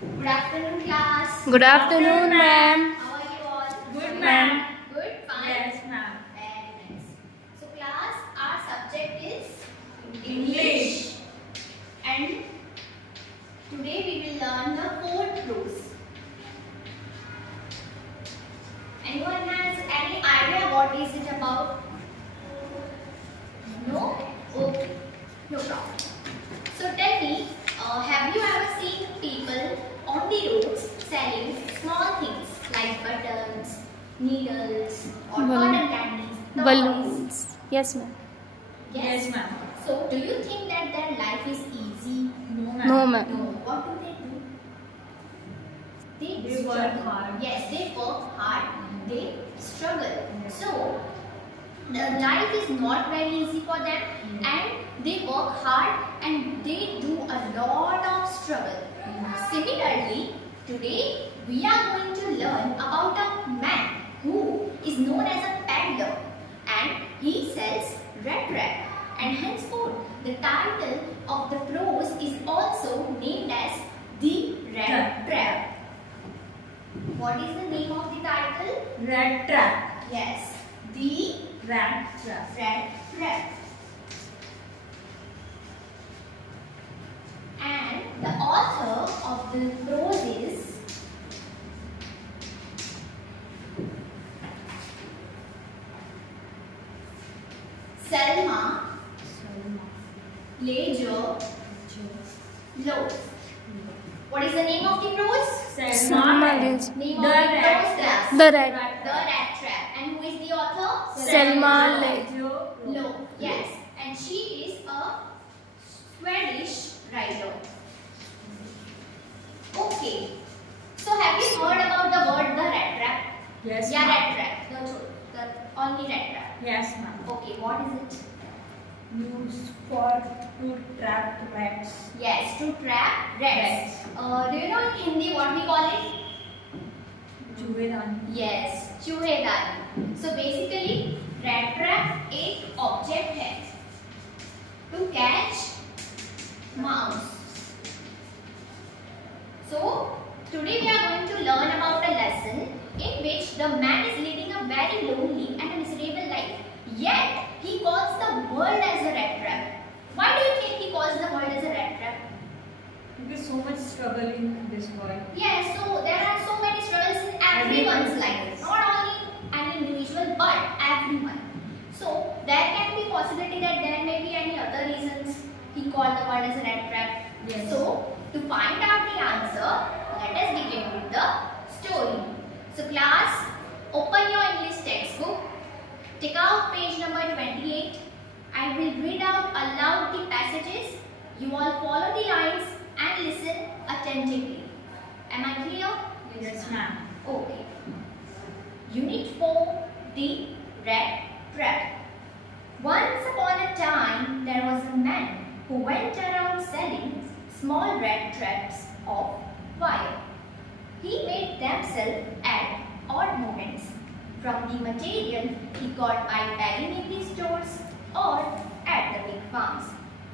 Good afternoon, class. Good afternoon, ma'am. How are you all? Good, ma'am. Good, fine. Yes, ma'am. Very nice. So, class, our subject is English. and today we will learn the 4 prose. Anyone has any idea what is it about? No? Okay. No problem. So tell me, have you ever seen people on the roads selling small things like buttons, needles, or cotton candies, toys? Balloons. Yes, ma'am. Yes, ma'am. So do you think that their life is easy? No, ma'am. No. No. What do they do? They work struggle. hard. Yes, they work hard. They struggle. So the life is not very easy for them, and they work hard and they do a lot of struggle. Similarly, today we are going to learn about a man who is known as a peddler, and he sells red rag. And henceforth, the title of the prose is also named as The Red Trap. What is the name of the title? Rat trap. Yes, The Rat trap. Red Trap. And the author of the prose is Selma Lager Lowe. What is the name of the prose? Selma Lager. Name of The the Red prose class? The Red. The Red Trap. And who is the author? Selma Lager. Lowe. Yes. And she is a Swedish writer. Okay. So have you heard about the word the rat trap? Yes, Yeah, ma'am. rat trap. The only rat trap. Yes, ma'am. Okay, what is it? Used for to trap rats. Yes, to trap rats. Do you know in Hindi what we call it? चूहेदानी. Yes, चूहेदानी. So basically, rat trap एक object है to catch mouse. So today we are going to learn about a lesson in which the man is leading a very lonely and a miserable life. Yet he calls the world as a rat trap. Why do you think he calls the world as a rat trap? Because so much struggle in this world. Yes, so there are so many struggles in everyone's life, not only an individual but everyone. So there can be possibility that there may be any other reasons he called the world as a rat trap. Yes. So to find out the answer, let us begin with the story. So class, open your English textbook, take out page number 28. I will read out aloud the passages. You all follow the lines and listen attentively. Am I clear? Yes, ma'am. Okay. Unit 4, The Red Trap. Once upon a time, there was a man who went around selling small red traps of wire. He made themselves at odd moments from the material he got by begging in the stores or at the big farms.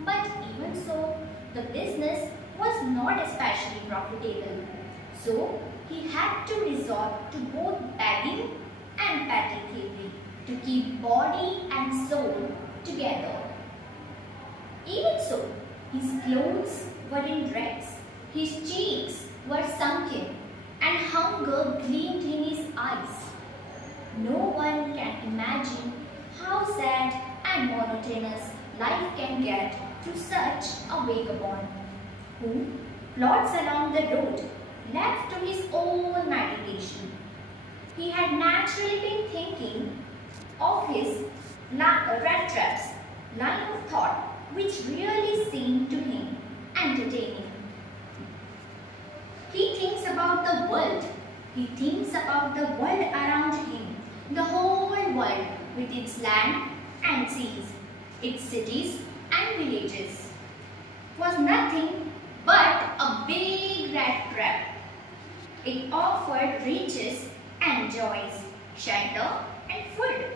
But even so, the business was not especially profitable. So, he had to resort to both begging and petty thievery to keep body and soul together. Even so, his clothes were in rags, his cheeks were sunken, and hunger gleamed in his eyes. No one can imagine how sad and monotonous life can get to such a vagabond who plods along the road left to his own meditation. He had naturally been thinking of his rat traps line of thought, which really seemed to him entertaining. He thinks about the world. He thinks about the world around him, the whole world with its land and seas, its cities and villages, was nothing but a big rat trap. It offered riches and joys, shelter and food,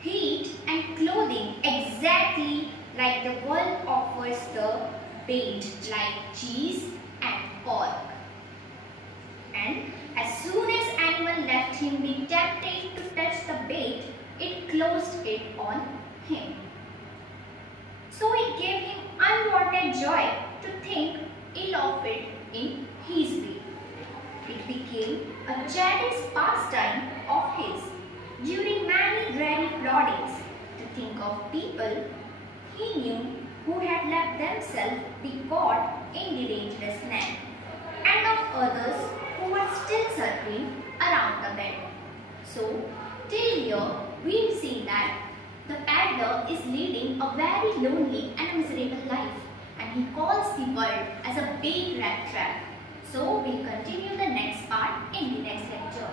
heat and clothing, exactly like the world offers the bait like cheese and pork. him. So it gave him unwanted joy to think ill of it in his way. It became a childish pastime of his during many dreary ploddings to think of people he knew who had let themselves be caught in the dangerous net, and of others who were still circling around the bed. So, till here we see that the paddler is leading a very lonely and miserable life, and he calls the world as a big rat trap. So, we'll continue the next part in the next lecture.